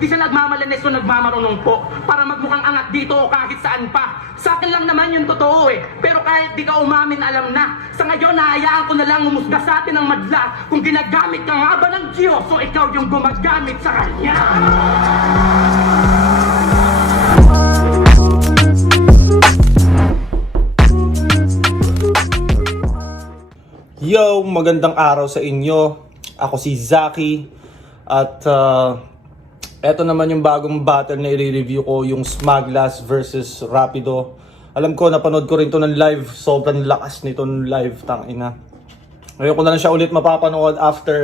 Di siya nagmamalanes o nagmamarunong po para magmukhang angat dito o kahit saan pa. Sa akin lang naman yung totoo eh. Pero kahit di ka umamin, alam na. Sa ngayon, nahayaan ko na lang umusga sa atin ng madla. Kung ginagamit ka nga ba ng Diyos o ikaw yung gumagamit sa Kanya. Yo, magandang araw sa inyo. Ako si Zaki. At eto naman yung bagong battle na i-review ko, yung Smaglas versus Rapido. Alam ko, napanood ko rin to ng live. Sobrang lakas nito ng live, tangina. Ngayon ko na lang siya ulit mapapanood after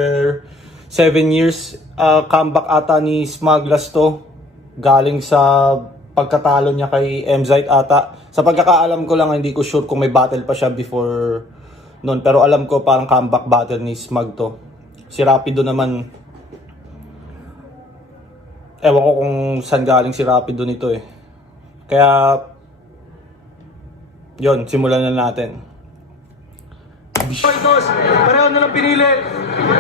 7 years. Comeback ata ni Smaglas to. Galing sa pagkatalo niya kay Emzite ata. Sa pagkakaalam ko lang, hindi ko sure kung may battle pa siya before noon, pero alam ko parang comeback battle ni Smag to. Si Rapido naman, ewan ko kung saan galing si Rapido nito eh. Kaya yon, simulan na natin. Tos, pareho na lang pinili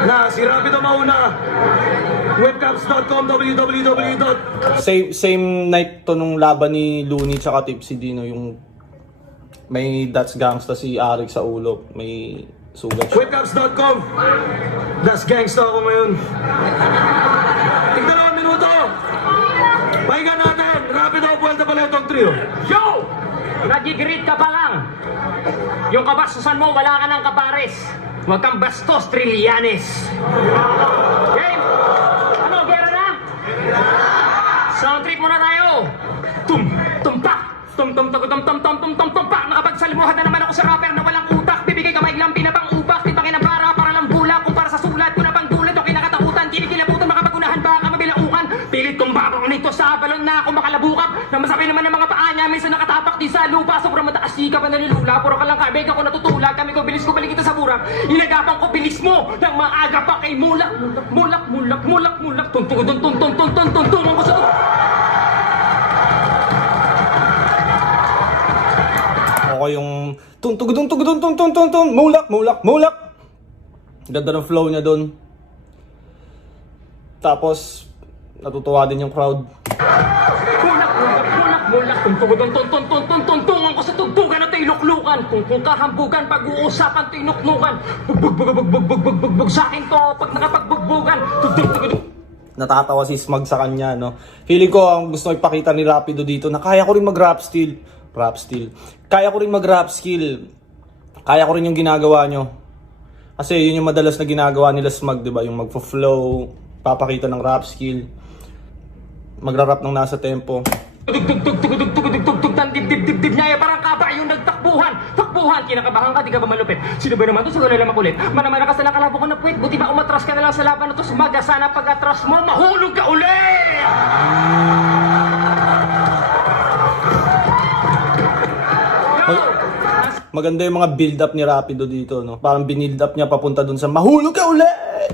na si Rapido mauna. Webcams.com, www. Same night to nung laban ni Looney tsaka Tipsy Dino, yung may That's Gangsta si Arik sa ulo, may sugat siya. Webcams.com. Das gangsta ako ngayon. Tignan lang ang minuto. Pahinga natin. Rapido, buwelta pala itong trio. Yo! Nagigreet ka pa lang. Yung kabastusan mo, wala ka ng kapares. Huwag kang bastos, Trillanes. Game! Ano, gera na? Sound trip muna tayo. Tumpak! Tumpak! Nakapagsalimuhan na naman ako sa rapper na walang utak. Bibigay kamay lang pinapang upak. Di pa kinabara para lang bulak. Kung para sa sulat ko na pang dulat o kinakatakutan. Kinikilabutan makapagunahan baka mabilaukan. Pilit kong babang nito sa balon na ako makalabukap. Na masakay naman ng mga paa niya. Minsan nakatapak di sa lupa. Sobrang mataas di ka pa nalilula. Puro ka lang kabig ako natutulak. Kami ko bilis ko balik kita sa burak. Inagapang ko bilis mo. Nang maaga pa kay mulak. Tuntung ko sa Ako yung mulak. Ganda ng flow niya doon. Tapos natutuwa din yung crowd. Mulak, tuntungan ko sa tugtugan at iluklukan. Kung kahambugan, pag-uusapan at inuknukan. Bugbog sa akin to pag nakapagbugbugan. Natatawa si Smag sa kanya, no? Feeling ko ang gusto ipakita ni Rapido dito na kaya ko rin mag-rap skill. Kaya ko rin mag-rap skill. Kaya ko rin yung ginagawa nyo. Kasi yun yung madalas na ginagawa nila Smag, di ba? Yung magfo-flow, papakita ng rap skill, magra-rap ng nasa tempo. Tugtugtugtugtugtugtugtug dibdib niya parang kaba yung nagtakbuhan. Kinakabahan ka, di ka ba malupit? Sino ba naman to? Siguro lang makulit. Manamana ka sa nakalabo ko na puwit. Buti ba umatras ka na lang sa laban na to? Sumaga sana pag-atras mo, mahulog ka ulit! Maganda yung mga build-up ni Rapido dito, no? Parang binild up niya papunta dun sa mahulog ka ulit!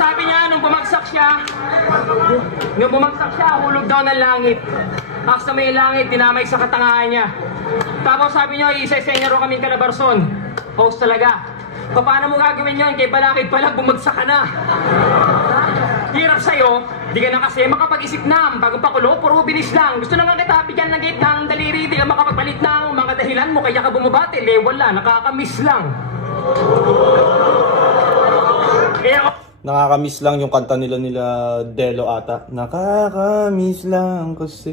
Sabi niya, nung bumagsak siya, hulog daw ng langit. Tapos na may langit, dinamay sa katangahan niya. Tapos sabi niya, isa-isenya ro kaming Calabarzon. Host talaga. Paano mo gagawin yun? Kay balakid pala, bumagsak ka na. Hirap sa'yo, di ka na kasi makapag-isip na. Bagong pakulo, puro bilis lang. Gusto naman kita bigyan ng gate ng daliri. Di ka makapagpalit ng mga dahilan mo. Kaya ka bumabatil, wala, nakakamiss lang. Nakakamiss lang yung kanta nila Delo ata. Nakakamiss lang kasi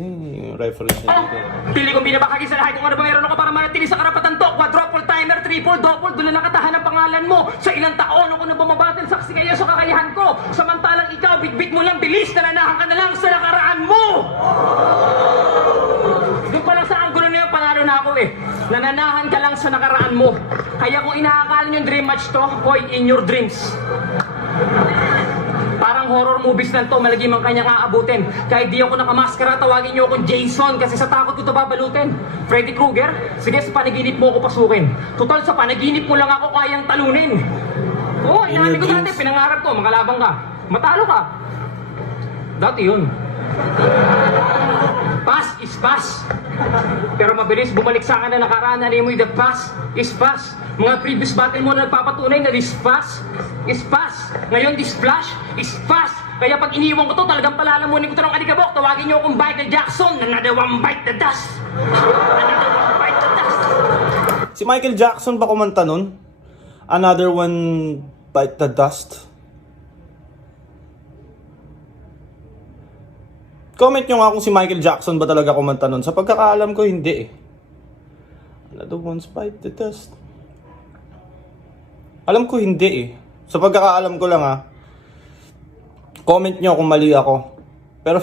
reference niya dito. Pili kong binabahagi sa lahat kung ano ba meron ako para manatili sa karapatan to. Quadruple timer, triple, double, doon na nakatahan ang pangalan mo. Sa ilang taon ako na bumabatil, saksi kayo sa kakayahan ko. Samantalang ikaw, bitbit mo lang, bilis, nananahan ka na lang sa nakaraan mo. Doon pa lang sa anggulo na yun, panalo na ako eh. Nananahan ka lang sa nakaraan mo. Kaya kung inaakala yung dream match to, boy, in your dreams. Parang horror movies lang to, malagi mang kanyang aabutin. Kahit di ako nakamaskara, tawagin niyo akong Jason kasi sa takot ko ito babalutin. Freddy Krueger, sige sa panaginip mo ako pasukin. Total sa panaginip mo lang ako kayang talunin. Oo, inamin ko dati, pinangarap ko, makalabang ka. Matalo ka. Dati yun. Past is past. Pero mabilis bumalik sa akin na nakaraan. Ano mo yung the past is past. Mga previous battle mo na nagpapatunay na this past is past. Ngayon this flash is fast. Kaya pag iniwan ko to, talagang palalamunin ko to ng alikabok. Tawagin niyo akong Michael Jackson. Another one bite the dust. Another one bite the dust. Si Michael Jackson ba kumanta nun? Another one bite the dust. Comment nyo nga kung si Michael Jackson ba talaga kumanta nun. Sa pagkakaalam ko, hindi eh. Another one's bite the dust. Alam ko hindi eh. Sa pagkakaalam ko lang ha. Comment nyo kung mali ako. Pero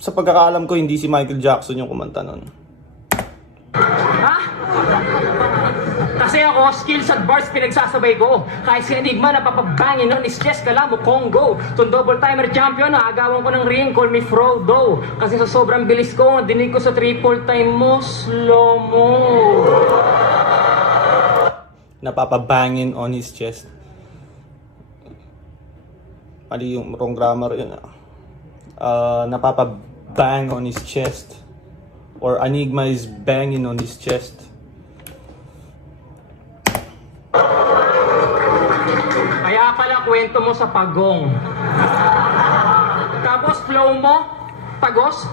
sa pagkakaalam ko, hindi si Michael Jackson yung kumanta nun. Ha? Kasi ako, skills at bars pinagsasabay ko. Kahit si Enigma napapabangin nun is Jess Calamo, Congo. Itong double timer champion, naagawan ko ng ring, call me Frodo. Kasi sa sobrang bilis ko, dinig ko sa triple time mo, slow mo. Napapabangin on his chest. Mali yung wrong grammar yun. Napapabang on his chest. Or Enigma is banging on his chest. Kaya pala kwento mo sa pagong. Tapos flow mo, pagos,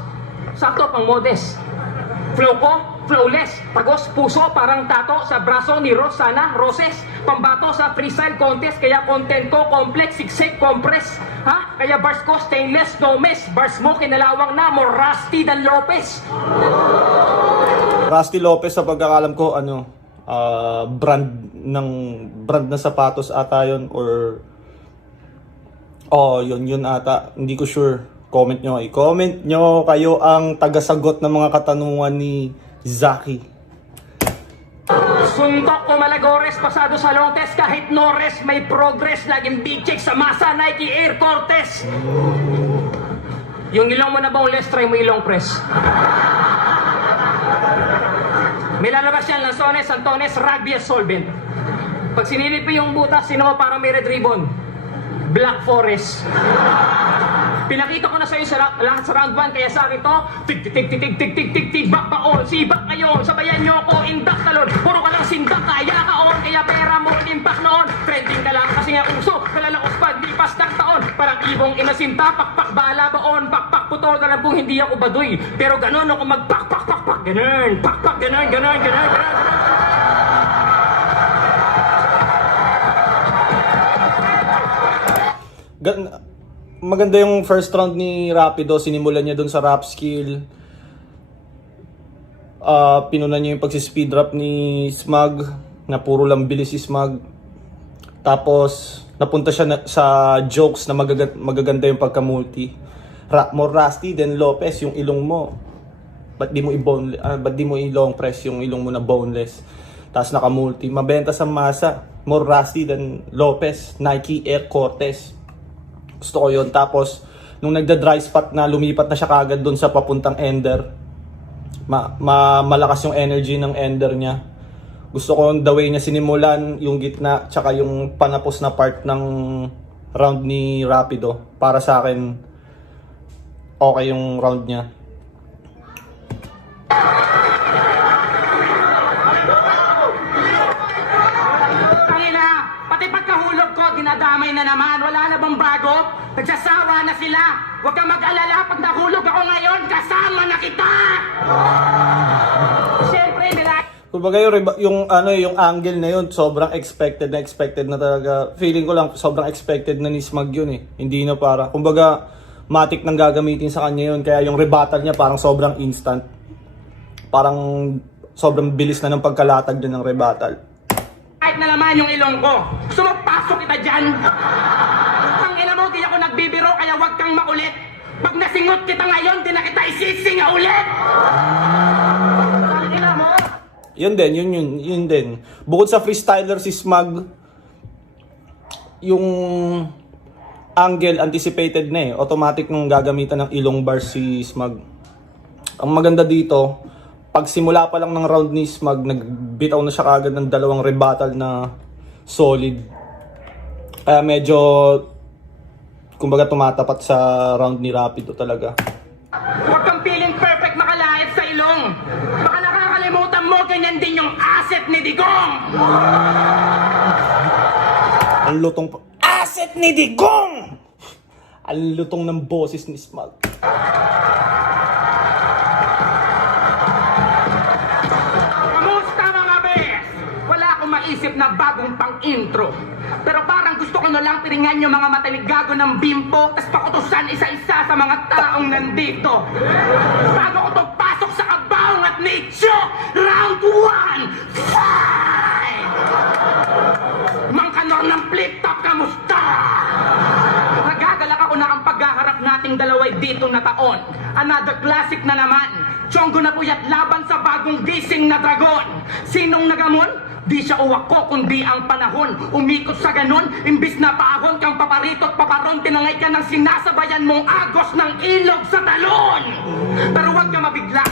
sakto pang modest. Flow ko, flowless, pagos, puso, parang tato sa braso ni Rosana Roses. Pambato sa freestyle contest, kaya content ko complex, siksik, compress. Ha? Kaya bars ko stainless, no mess. Bars mo kinalawang na, more rusty than Lopez. Rusty Lopez sa pagkakalam ko, brand na sapatos ata yun or yun ata, hindi ko sure. Comment nyo kayo ang tagasagot ng mga katanungan ni Zaki. Suntok ko Malagores, pasado sa long test, kahit no rest, may progress, laging big check sa masa, Nike Air Cortez. Yung ilong mo na boneless, try mo ilong press. May lalabas yan, Lanzones, Antones, Rugby as solvent. Pag sinilip mo yung butas, sino mo parang may red ribbon? Black Forest. Pinakita ko na sa'yo lahat sa round 1, kaya sa akin to, tig, back baon, sibak ngayon, sabayan nyo ako, indak talon, puro ka lang sindak, kaya kaon, kaya pera mo, impact noon, trending ka lang kasi nga uso, kalalakos pag lipas ng taon, parang ibong inasinta, pakpak bala baon, pakpak putol, alam kong hindi ako baduy, pero ganon ako magpakpak, ganon, pakpak, ganon. Maganda yung first round ni Rapido. Sinimulan niya dun sa rap skill. Pinunan niya yung pagsispeed rap ni Smug, na puro lang bilis si Smug. Tapos napunta siya sa jokes na magaganda yung pagka-multi. More rusty than Lopez yung ilong mo. Ba't di mo i-long press yung ilong mo na boneless? Tapos naka-multi. Mabenta sa masa. More rusty than Lopez. Nike Air Cortez. Gusto ko yun. Tapos, nung nagda-dry spot na, lumipat na siya kagad dun sa papuntang ender. Malakas yung energy ng ender niya. Gusto ko the way niya sinimulan, yung gitna, tsaka yung panapos na part ng round ni Rapido. Para sa akin, okay yung round niya. Pati pagkahulog ko, dinadamay na naman. Wala na bang bago? Nagsasawa na sila. Huwag kang mag-alala. Pag nahulog ako ngayon, kasama na kita! Siyempre, Kumbaga yung angle na yun, sobrang expected na talaga. Feeling ko lang, sobrang expected na ni Smug yun eh. Hindi na para, kumbaga, matik nang gagamitin sa kanya yun. Kaya yung rebuttal niya parang sobrang instant. Parang sobrang bilis na ng pagkalatag din ng rebuttal. kahit na naman yung ilong ko. Gusto mo, pasok kita dyan. Ang ina mo, di ako nagbibiro, kaya huwag kang makulit. Pag nasingot kita ngayon, di na kita isisinga ulit. Ang ina mo. Yun din. Bukod sa freestyler si Smug, yung angle anticipated na eh. Automatic nung gagamitan ng ilong bar si Smug. Ang maganda dito, pag simula pa lang ng round ni Smug, nagbitaw na siya kagad ng dalawang rebuttal na solid. Kaya medyo, kumbaga tumatapat sa round ni Rapido talaga. Huwag kang feeling perfect makalait sa ilong. Baka nakakalimutan mo, ganyan din yung asset ni Digong. Ang lutong asset ni Digong! Ang lutong ng boses ni Smug. Kamusta mga bes? Wala akong maisip na bagong pang-intro. Pero parang gusto ko na lang piringan yung mga mataligago ng bimpo tas pakutusan isa-isa sa mga taong nandito. Bago ko to pasok sa kabaong at nicho, round 1, fight! Mang Kanor ng flip-top, kamusta? Nagagalak ako na ang paghaharap nating dalaway dito na taon. Another classic na naman. Chonggo na puyat laban sa bagong gising na dragon. Sinong nagamon? Di siya uwak ko, kundi ang panahon. Umikot sa ganon, imbis na paahon kang paparito't paparon, tinangay ka ng sinasabayan mong agos ng ilog sa talon. Pero huwag ka mabigla.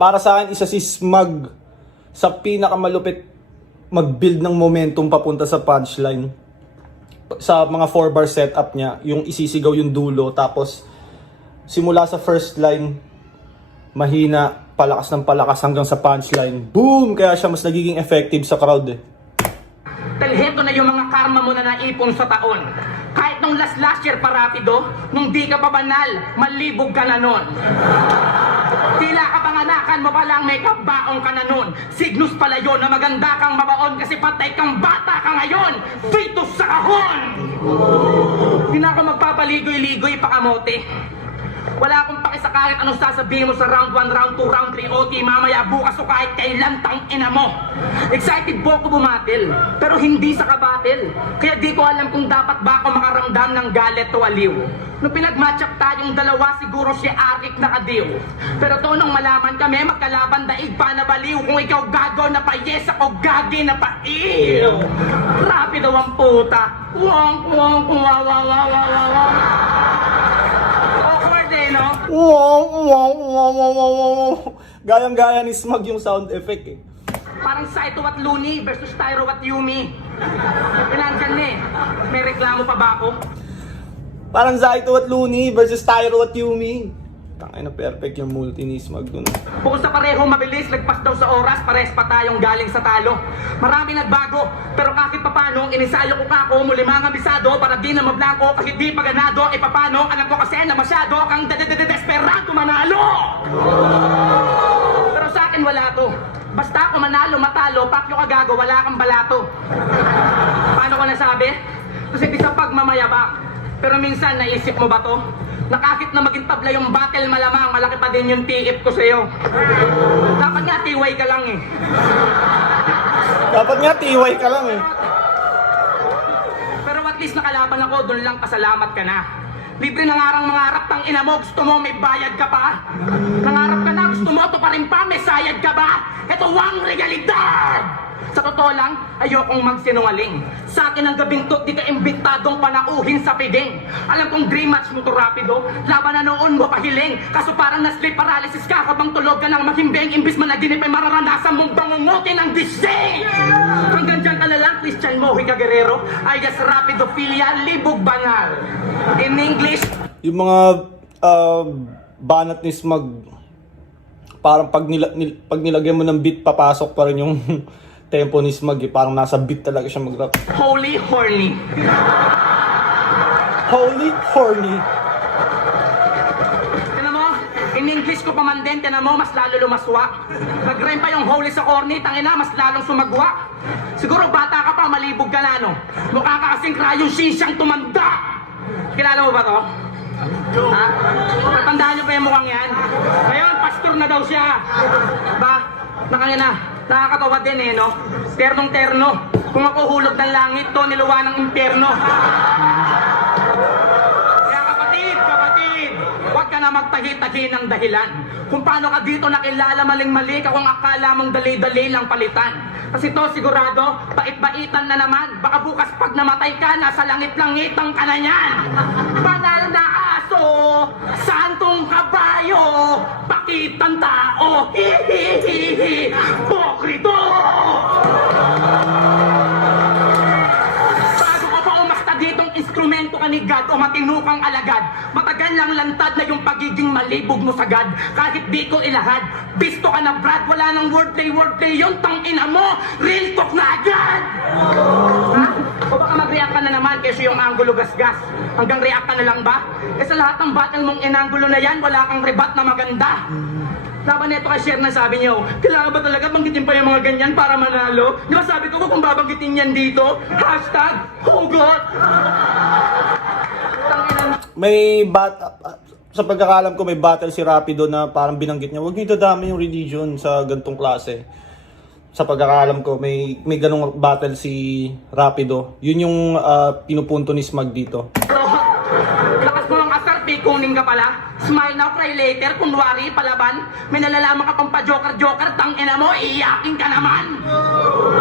Para sa akin, isa si Smug sa pinakamalupit mag-build ng momentum papunta sa punchline. Sa mga 4-bar setup niya, yung isisigaw yung dulo, tapos simula sa first line, mahina, palakas ng palakas hanggang sa punchline. Boom! Kaya siya mas nagiging effective sa crowd eh. Dahil heto na yung mga karma mo na naipon sa taon. Kahit nung last year pa Rapido, nung di ka pa banal, malibog ka na nun. Tila kapanganakan mo pa lang may kabaong ka na nun. Signus pala yun na maganda kang mabaon kasi patay kang bata ka ngayon. Fetus sa kahon! Di na ako magpapaligoy-ligoy pa kamote. Wala akong pakisakarit anong sasabihin mo sa round 1, round 2, round 3, OT, mamaya bukas o kahit kailan tang ina mo. Excited po ako bumatil, pero hindi sa kabatil. Kaya di ko alam kung dapat ba ako makaramdam ng galit o aliw. Nung pinag-matchup tayong dalawa, siguro si Arik nakadiw. Pero to nung malaman kami, magkalaban daig pa na baliw. Kung ikaw gago na pa yes, ako gagi na pa ew. Rapido ang puta. Wong, wong, wow, wow, wow, wow, wow. Awkward eh, no? Wow, wow, wow, wow, wow, wow. Gayang-gaya ni Smug yung sound effect eh. Parang Saito at Looney versus Tyro at Yumi. Pinandyan eh. May reklamo pa ba ako? Parang Zaito at Looney versus Tyro at Yumi. Tangay na perfect yung multi ni Smug dun. Bukod sa pareho mabilis, lagpas daw sa oras, pares pa tayong galing sa talo. Marami nagbago, pero kahit papano, inisayo ko kako, muli mga bisado, para di na mablangko, kahit di pa ganado, e papano, alam ko kasi na masyado kang desperado manalo! Pero sa akin wala to. Basta ako manalo, matalo, pakyo ka gago, wala kang balato. Paano ko nasabi? Kasi di sa pagmamayabang. Pero minsan, naisip mo ba to? Na kahit na maging tabla yung battle malamang, malaki pa din yung tiip ko sa'yo. Dapat nga, tiway ka lang eh. Dapat nga tiway ka lang eh. Pero at least nakalaban ako, doon lang pasalamat ka na. Libre nangarang mangarap, tang ina mo, gusto mo may bayad ka pa? Nangarap ka na, gusto mo to pa rin pa, may sayad ka ba? Ito ang realidad! Sa totoo lang, ayokong magsinungaling. Sa akin ang gabing to, di ka imbitadong panauhin sa piging. Alam kong dream match mo to Rapido, laban na noon mo pahiling. Kaso parang na-sleep paralysis ka habang tulog ka ng mahimbing. Imbis managinip ay mararanasan mong bangungutin ang disdain. Hanggang dyan ka na lang, Christian Mojica Guerrero, alias Rapido Filia, libog banal. In English, Yung mga banat ni Smug, parang pag nilagyan mo ng beat, papasok pa rin yung tempo ni Smug eh. Parang nasa beat talaga siya mag-rap. holy horny. Holy horny. Tinan mo, in English ko pa man din, tinan mo, mas lalo lumaswa. Nag-rhyme pa yung holy sa corny, tangina, mas lalong sumagwa. Siguro bata ka pa, malibog ka na, no? Mukha ka kasing krayong sisiyang tumanda. Kilala mo ba to? Ha? Natandaan niyo pa yung mukhang yan? Ngayon, pastor na daw siya. Ba? Nakangina, nakakatawa din eh, no? Ternong-terno. Kung ako hulog ng langit, to niluwa ng impyerno. Kaya kapatid, huwag ka na magtahi-tahi ng dahilan. Kung paano ka dito nakilala maling-mali ka kung akala mong dali-dali lang palitan. Kasi to sigurado, bait-baitan na naman. Baka bukas pag namatay ka, nasa langit-langitan ka na yan. Banal na aso, santong kabayo, pakitang tao, hihihihi, pokrito! Bago ka pa umasta ditong instrumento ka ni God o matinukang alagad, matagal man lang lantad na yung pagiging malibog mo sagad. Kahit di ko ilahad, bisto ka na Brad, wala nang wordplay yung tangina mo, real talk na agad! Ha? O baka mag-react ka na naman kasi yung angulo gasgas. Hanggang react ka na lang ba? Eh sa lahat ng battle mong inangulo na yan, wala kang rebat na maganda. Laban nito kay Share na sabi niyo, kailangan ba talaga banggitin pa yung mga ganyan para manalo? Di ba sabi ko kung babanggitin yan dito, hashtag hugot! May sa pagkakalam ko may battle si Rapido na parang binanggit niya, huwag niyo idadami yung religion sa gantong klase. Sa pagkakalam ko may ganong battle si Rapido. Yun yung pinupunto ni Smag dito. Lakas mo ang asar, kuning ka pala. Smile now, cry later, kunwari, palaban. May nalalaman ka pang pa-joker-joker, tangina mo, iiyakin ka naman.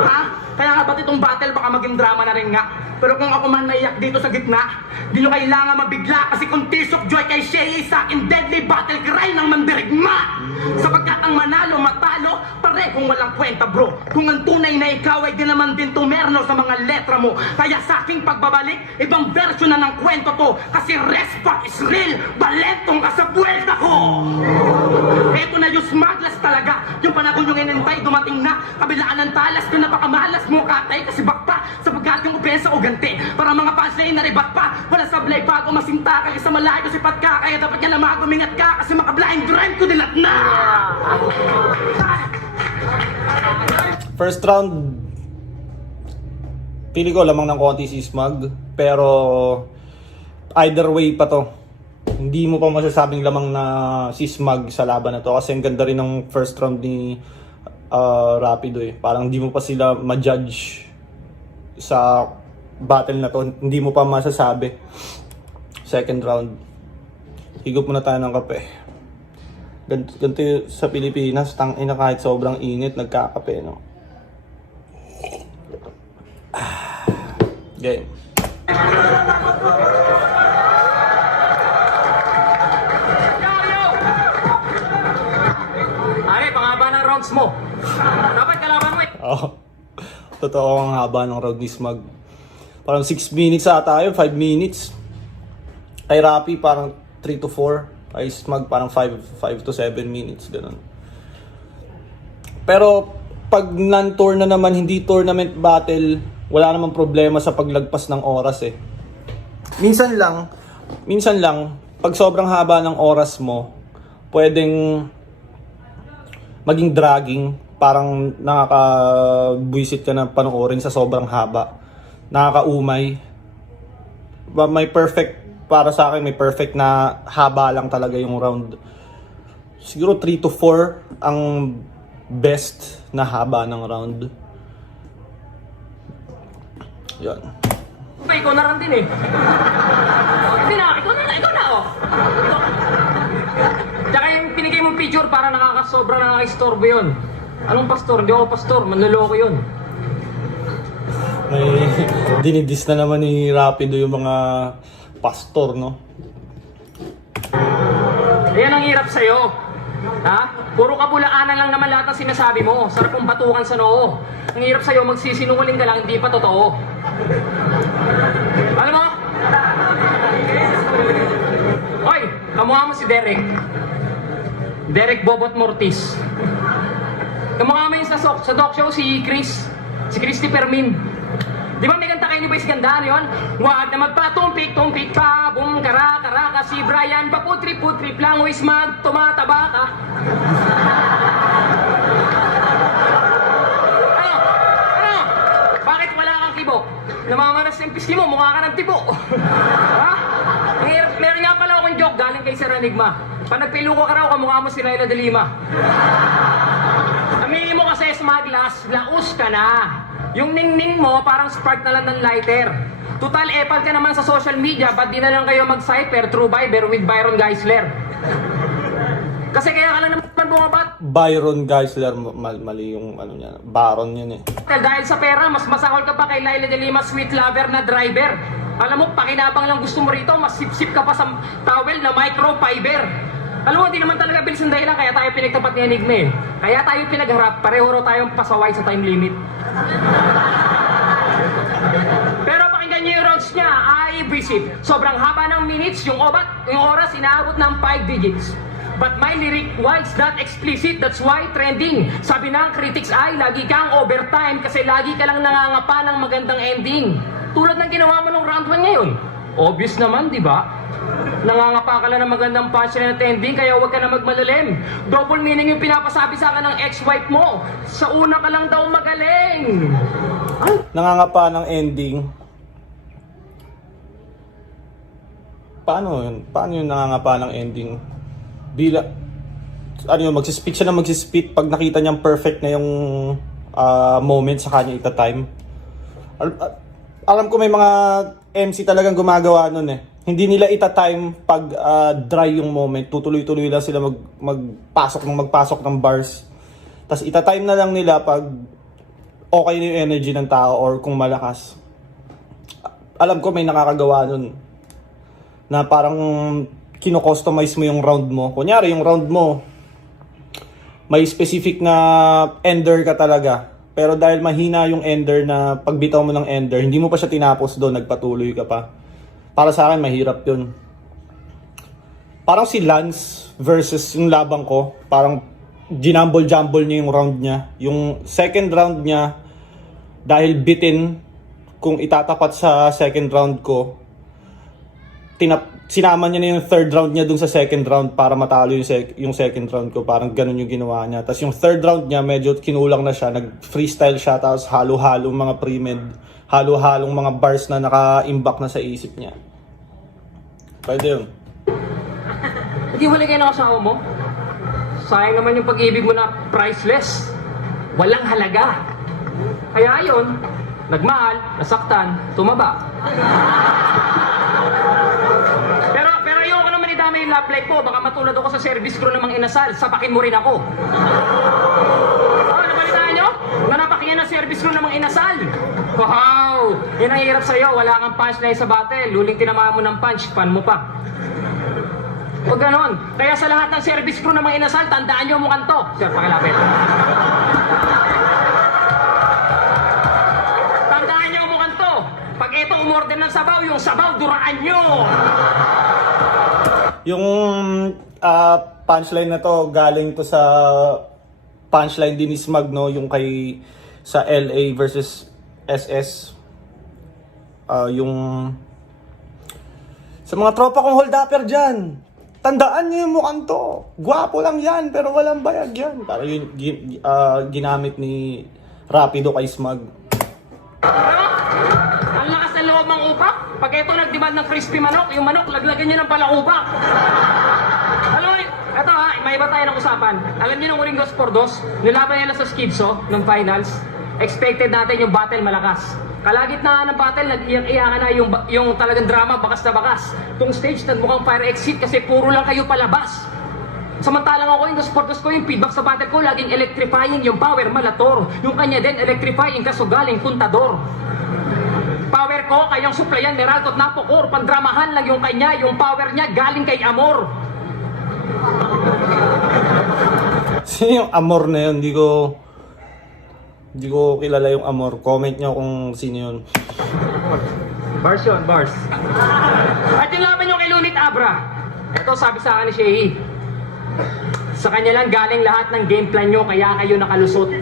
Ha? Kaya nga ba't itong battle baka maging drama na rin nga. Pero kung ako man naiyak dito sa gitna, di nyo kailangan mabigla kasi kung tears of joy kay Shay sa akin deadly battle cry ng mandirigma. Sapagkat ang manalo, matalo, parehong walang kwenta bro. Kung ang tunay na ikaw ay di naman din tumerno sa mga letra mo. Kaya sa aking pagbabalik, ibang version na ng kwento to. Kasi respa is real, balentong ka sa buwelta ko. Ito na yung smugglers talaga. Yung panahon yung inintay, dumating na. Kabilaan ng talas na napakamalas mo katay kasi bakpa. Sapagkat yung opensa o ganti. Para mga punchline na ribat pa. Wala sablay bago masinta ka isa malayo si pat ka. Kaya dapat niya na magumingat ka kasi makablind drive ko dilat na. First round, pili ko lamang ng konti si Smag. Pero either way pa to. Hindi mo pa masasabing lamang na si Smag sa laban na to. Kasi ang ganda rin ng first round ni Rapido eh. Parang hindi mo pa sila ma-judge sa battle na to. Hindi mo pa masasabi. Second round. Higop muna tayo ng kape. Ganito sa Pilipinas, tangina kahit sobrang init, nagkakape, no? Game. Are, pangaba ng rounds mo. Dapat kalaban mo eh. Oh. Totoo ang haba ng round ni Smag. Parang 6 minutes ata yun, 5 minutes. Kay Rapi parang 3 to 4. Kay Smag parang 5 to 7 minutes, ganun. Pero pag non-tour na naman, hindi tournament battle, wala namang problema sa paglagpas ng oras eh. Minsan lang, pag sobrang haba ng oras mo, pwedeng maging dragging, parang nakakabwisit ka na panoorin sa sobrang haba. Nakakaumay. May perfect, para sa akin, may perfect na haba lang talaga yung round. Siguro 3 to 4 ang best na haba ng round. Yan. Pa, ikaw na rin din eh. Hindi na, ikaw na oh. Tsaka yung pinigay mong picture para nakakasobra na nakakistorbo yun. Anong pastor? Hindi ako pastor, manloloko yun. May dinidis na naman ni Rapido yung mga pastor, no? Yan ang hirap sa'yo. Ha? Puro kabulaanan lang naman lahat ng sinasabi mo. Sarap mong batukan sa noo. Ang hirap sa'yo, magsisinungaling ka lang, hindi pa totoo. Alam mo? Hoy, kamukha mo si Derek. Derek Bobot Mortis. Kamukha mo yun sa doc show, si Christy Fermin. Di ba may kanta kayo ni Boy Gandaan yun? Huwag na magpatumpik-tumpik pa, bum kara-kara ka, si Brian paputrip-putrip lang, o Smag, tumataba ka. Ano? Bakit wala kang tibo? Namamanas yung piski mo, mukha ka ng tibo. Ha? Meron nga pala akong joke galing kay Sir Enigma. Pag nagpilo ka raw, kamukha mo si Laila de Lima. Aminin mo kasi, Smaglas, laus ka na. Yung ningning mo, parang spark na lang ng lighter. Total, epal ka naman sa social media, ba't di na lang kayo mag-cypher through Viber with Byron Geisler? Kasi kaya ka lang naman bumabat. Byron Geisler, mali yung ano niya, Baron yun eh. Dahil sa pera, mas masahol ka pa kay Laila de Lima, sweet lover na driver. Alam mo, pakinabang lang gusto mo rito, mas sip-sip ka pa sa towel na microfiber. Alam mo, hindi naman talaga bilis ang dahilan, kaya tayo pinagtapat ni Enigma eh. Kaya tayo pinagharap, pareho ro tayong pasaway sa time limit. Pero pakinggan niyo yung rounds niyo. niya ay visit. Sobrang haba ng minutes, yung oras inaabot ng 5 digits. But my lyric was not explicit, that's why trending. Sabi ng critics ay lagi kang overtime kasi lagi ka lang nangangapa ng magandang ending. Tulad ng ginawa mo nung round 1 ngayon. Obvious naman, di ba? Nangangapa ka lang ng magandang punchline at ending kaya huwag ka na magmalalim. Double meaning yung pinapasabi sa akin ng ex-wife mo. Sa una ka lang daw magaling. Nangangapa ng ending. Paano yun? Paano yung nangangapa ng ending? Ano yun, magsispit siya na magsispit pag nakita niyang perfect na yung moment sa kanya ita-time. Alam ko may mga MC talagang gumagawa nun eh. Hindi nila ita-time pag dry yung moment. Tutuloy-tuloy lang sila magpasok ng bars. Tapos ita-time na lang nila pag okay na yung energy ng tao or kung malakas. Alam ko may nakakagawa nun na parang kino-customize mo yung round mo. Kunyari, yung round mo, may specific na ender ka talaga. Pero dahil mahina yung ender na pagbitaw mo ng ender, hindi mo pa siya tinapos doon, nagpatuloy ka pa. Para sa akin, mahirap yun. Parang si Lance versus yung labang ko, parang ginumble-jumble niya yung round niya. Yung second round niya, dahil bitin, kung itatapat sa second round ko, sinama niya na yung third round niya dun sa second round para matalo yung second round ko. Parang ganun yung ginawa niya. Tapos yung third round niya, medyo kinulang na siya. Nag-freestyle siya, tapos halo-halong mga pre-med. Halo-halong mga bars na naka-imbak na sa isip niya. Pwede yun. Hindi wala kayo ng asawa mo? Sayang naman yung pag-ibig mo na priceless. Walang halaga. Kaya yun, nagmahal, nasaktan, tumaba. Pero ayoko naman idamay yung love life ko. Baka matulad ako sa service crew namang inasal. Sapakin mo rin ako. Nabalitaan nyo? Nanapakin yan ng service crew namang inasal. Wow! Yan ang hirap sa'yo. Wala kang punchline sa battle. Luling tinamaan mo ng punch, pan mo pa. O ganon. Kaya sa lahat ng service crew namang inasal, tandaan nyo mukhang to. Sir, pakilapit. Tandaan nyo mukhang to. Pag ito umorder ng sabaw, yung sabaw, duraan nyo. Yung punchline na to, galing to sa punchline din ni Smag, no? Yung kay sa LA versus SS. Yung sa mga tropa kong hold-upper dyan, tandaan niyo yung mukhang to. Gwapo lang yan, pero walang bayag yan. Para yung ginamit ni Rapido kay Smag. Ang lakas ng loob ng upak. Pag ito nagdemand ng crispy manok, yung manok, laglagan niya ng palaupak. Alam mo, eto ha, may iba tayo ng usapan. Alam niyo nung uling 2-2, nilaban nila sa Skidso ng finals, expected natin yung battle malakas. Kalagitnaan ng battle, nag-iyak-iyakan na yung talagang drama, bakas na bakas. Kung stage, mukhang fire exit kasi puro lang kayo palabas. Samantalang ako, yung 2-2 ko, yung feedback sa battle ko, laging electrifying, yung power malator. Yung kanya din, electrifying, kaso galing kontador. Power ko, kayang supplyan, Meralco at Napocor. Pandramahan lang yung kanya, yung power niya galing kay Amor. Sino yung Amor na yun? Hindi ko kilala yung Amor. Comment nyo kung sino yun. Bars yun, bars. At yung laban yung kay Lunit Abra. Ito sabi sa akin ni Shehi. Sa kanya lang galing lahat ng game plan nyo, kaya kayo nakalusot.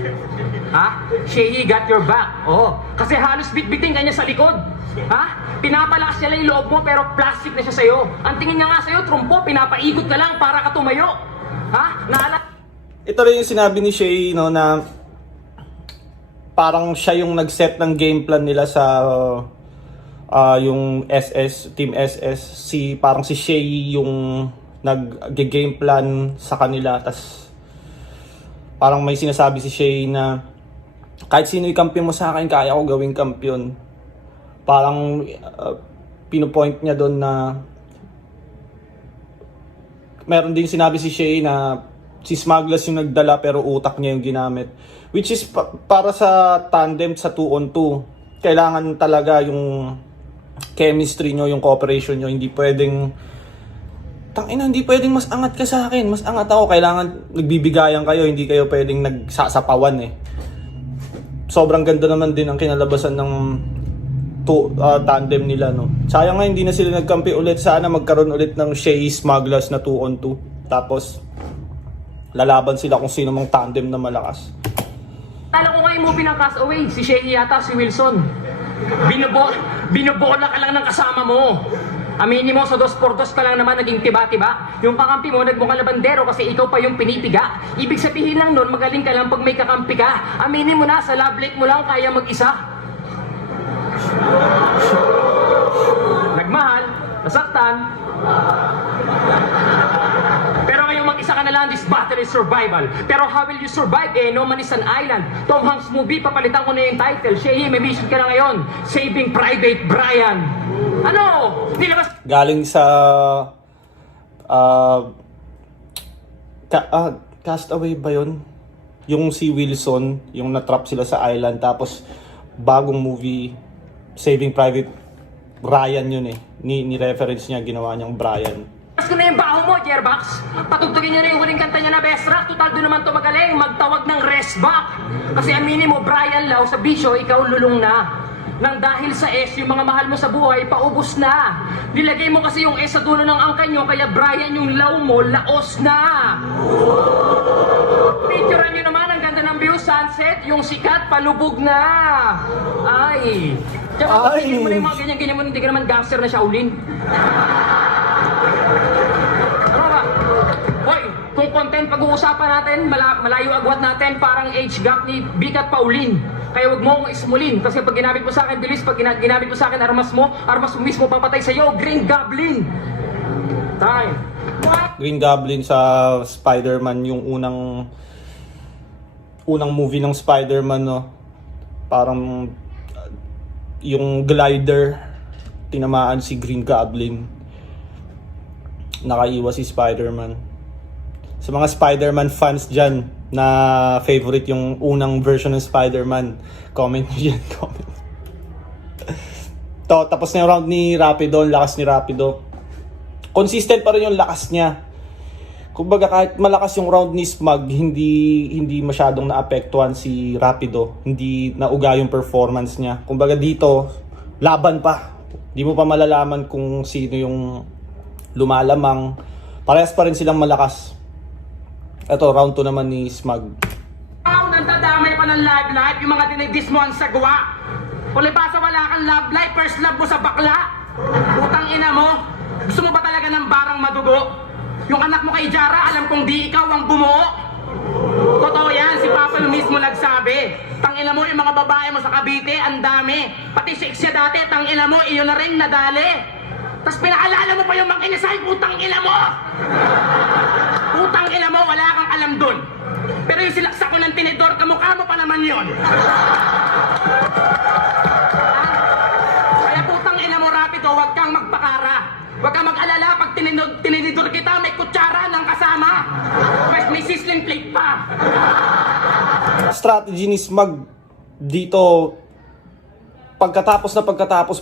Ha? Shehi got your back. Oo. Kasi halos bitbiting kanya sa likod. Ha? Pinapalakas niya lang yung loob mo pero plastic na siya sa'yo. Ang tingin niya nga sa'yo, trumpo, pinapaikot ka lang para ka tumayo. Ha? Ito rin yung sinabi ni Shay, no, na parang siya yung nag-set ng game plan nila sa yung SS, Team SS. Parang si Shay yung nag-game plan sa kanila. Tas parang may sinasabi si Shay na kahit sino i-kampiyon mo sa akin, kaya ko gawing kampiyon. Parang pinopoint niya doon na meron din sinabi si Shay na si Smaglas yung nagdala pero utak niya yung ginamit. Which is para sa tandem sa 2-on-2. Kailangan talaga yung chemistry nyo, yung cooperation nyo. Hindi pwedeng hindi pwedeng mas angat ka sa akin, mas angat ako. Kailangan nagbibigayan kayo, hindi kayo pwedeng nagsasapawan eh. Sobrang ganda naman din ang kinalabasan ng tandem nila, no. Sayang nga hindi na sila nagkampi ulit. Sana magkaroon ulit ng Shea Smugglers na 2-on-2. Tapos lalaban sila kung sino mang tandem na malakas. Alam ko nga yung movie ng Castaway, si Shea yata, si Wilson. Binobola ka lang ng kasama mo. Aminin mo, sa 2x2 ka lang naman naging tiba-tiba. Yung kakampi mo, nagmukhang labandero kasi ikaw pa yung pinipiga. Ibig sabihin lang nun, magaling ka lang pag may kakampi ka. Aminin mo na, sa love life mo lang kaya mag-isa. Nagmahal, nasaktan. Pero ngayon mag-isa ka na lang, this battle is survival. Pero how will you survive? No Man is an Island. Tom Hanks movie, papalitan ko na yung title. Shea, may mission ka na ngayon. Saving Private Brian. Ano? Nilabas... Galing sa Castaway ba yun? Yung si Wilson, yung natrap sila sa island, tapos bagong movie, Saving Private Ryan yun eh. Ni-reference niya, ginawa niyang Brian. ko na yung baho mo, Gearbox. Patugtugin niyo na yung huling kanta niya na Best Rock. Total doon naman to magaling. Magtawag ng rest back. Kasi aminin mo, Brian Lau, sa bisyo, ikaw lulong na. Nang dahil sa S, yung mga mahal mo sa buhay, paubos na. Nilagay mo kasi yung S sa dulo ng angkan nyo, kaya Brian, yung Lau mo, laos na. Picturean nyo naman, ang ganda ng view, sunset, yung sikat, palubog na. Ay. Tsaka, tigil mo na yung mga ganyan-ganyan mo, hindi ka naman gangster na Shaolin. Ano ba? Hoy, kung content pag-uusapan natin, malayo agwat natin, parang age gap ni Bikat Paulin. Kaya wag mo akong ismulin. Kasi pag ginamit mo sa akin, bilis, pag ginamit mo sa akin, armas mo mismo papatay sa'yo, Green Goblin. Time. Green Goblin sa Spider-Man, yung unang movie ng Spider-Man, no? Parang yung glider, tinamaan si Green Goblin. Nakaiwas si Spider-Man. Sa mga Spider-Man fans dyan na favorite yung unang version ng Spider-Man, comment nyo dyan, comment. Tapos na yung round ni Rapido, ang lakas ni Rapido. Consistent pa rin yung lakas niya. Kumbaga kahit malakas yung round ni Smug, hindi masyadong naapektuhan si Rapido. Hindi nauga yung performance niya. Kumbaga dito, laban pa. Hindi mo pa malalaman kung sino yung lumalamang. Parehas pa rin silang malakas. Ito, round 2 naman ni Smug. Nagdadamay pa ng love life, yung mga dinidis mo ang sagwa. Kung libasa wala kang love life, first love mo sa bakla. Utang ina mo, gusto mo ba talaga ng barang madugo? Yung anak mo kay Jara, alam kong di ikaw ang bumuo. Totoo yan, si Papa no mismo nagsabi. Tangina mo, yung mga babae mo sa Cavite, ang dami. Pati si Ixia dati, tangina mo, iyon na rin nadali. Tapos pinaalala mo pa yung mag-inisay, putang ina mo! Putang ina mo, wala kang alam dun. Pero yung silaksak ko ng tinidor, kamukha mo pa naman yun. Kaya putang ina mo, Rapido, huwag kang magpakara. Huwag kang mag-alala, pag tinidor kita, may kutsara ng kasama. May sizzling plate pa. Strategy ni Smug dito, pagkatapos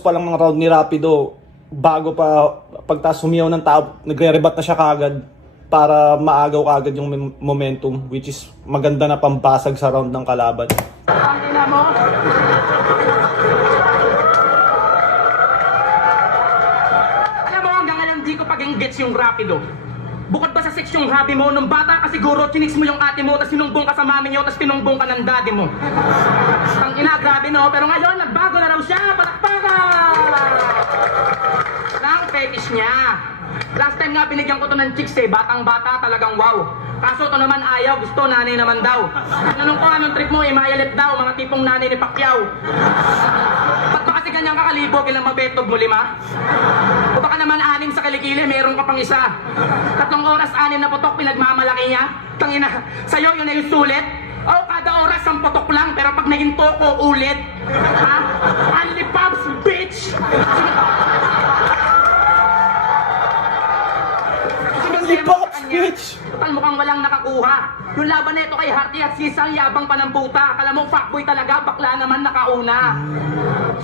pa lang ng round ni Rapido, bago pa pagtas humiyaw ng tao, nagre-rebat na siya kagad para maagaw kagad yung momentum, which is maganda na pambasag sa round ng kalaban. Ang ina mo. Alam mo, hanggang ngayon di ko pag-engage yung Rapido. Bukod ba sa sex yung hobby mo, nung bata ka siguro, chiniks mo yung ate mo, tapos sinumbong ka sa mami niyo, tapos tinumbong ka ng daddy mo. Ang ina, grabe no, pero ngayon, nagbago na raw siya, palakpakan! Ang fetish niya. Last time nga binigyan ko to ng chicks batang-bata talagang wow. Kaso to naman ayaw, gusto nanay naman daw. Tanong ko anong trip mo, imayalit daw, mga tipong nanay ni Pacquiao. Ba't ba kasi ganyan kakalibog, ilang mabetog mo 5? O baka naman 6 sa kalikili, meron ka pang isa. 3 oras, 6 na putok, pinagmamalaki niya. Tangina, sa'yo yun na yung sulit. Oh, kada oras ang putok lang, pero pag nahinto ko ulit. Ha? Only Pops, bitch! Pops, bitch! Total mukhang walang nakakuha. Yung laban nito kay Harty at Sisal, yabang pa ng puta. Akala mo, fuckboy talaga, bakla naman nakauna.